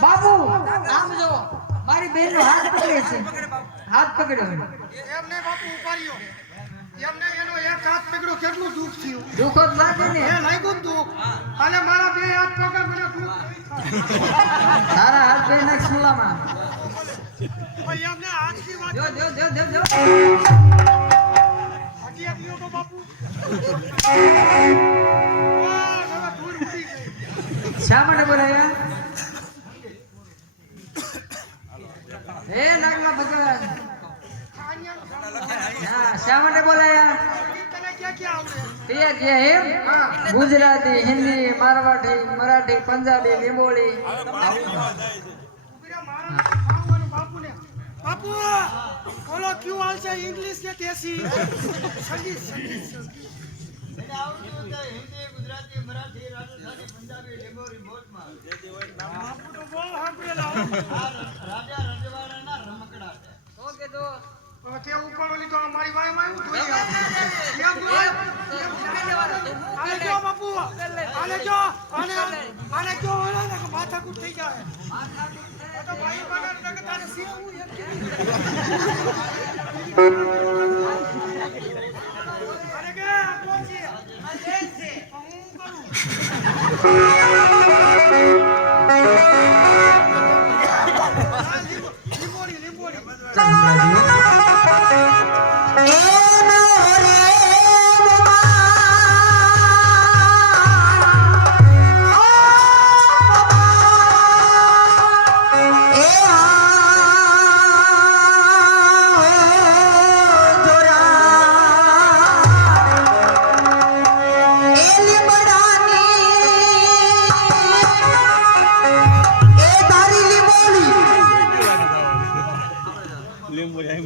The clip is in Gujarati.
બાબુ આમ જો મારી બેન નો હાથ પકડે છે હાથ પકડ્યો એમને બાપુ ઉપાડ્યો એમને એનો એક હાથ પકડ્યો કેટલું દુઃખ થયું દુઃખ જ લાગે ને એ લાગ્યું દુઃખ અને મારા બે હાથ પકડ મને દુઃખ તારા હાથ બે નાખ સુલામાં ભાઈ એમને હાથની વાત જો જો જો જો જો હજી એક લ્યો તો બાપુ વાહ હવે ધૂળ ઉડી ગઈ શા માટે બોલાયા હે નાગલા ભગવાન હા શા માટે બોલાયા તને ક્યાં ક્યાં આવડે તે કે એમ ગુજરાતી હિન્દી મારવાડી મરાઠી પંજાબી લીંબોળી ઉભીરા મારા ખાવાનું બાપુને બાપુ બોલો ક્યું હાલ છે ઇંગ્લિશ કે દેશી સંગીત સંગીત હિન્દી ગુજરાતી મરાઠી રાજસ્થાની પંજાબી લીંબોળી બોટમાં બાપુ તો બહુ સાંભળેલા હો. રાજા રજવાડાના રમકડા છે ઓકે તો હવે તે ઉપર ઓલી તો મારી વાયમાં આવ્યું જોઈએ આને જો બાપુ આને જો આને જો ને માથા કૂટ થઈ જાય તો ભાઈ બગાડ કે તારે સીવું એમ કે અરે કે કોણ છે આ લેન છે હું કરું લીંબોડી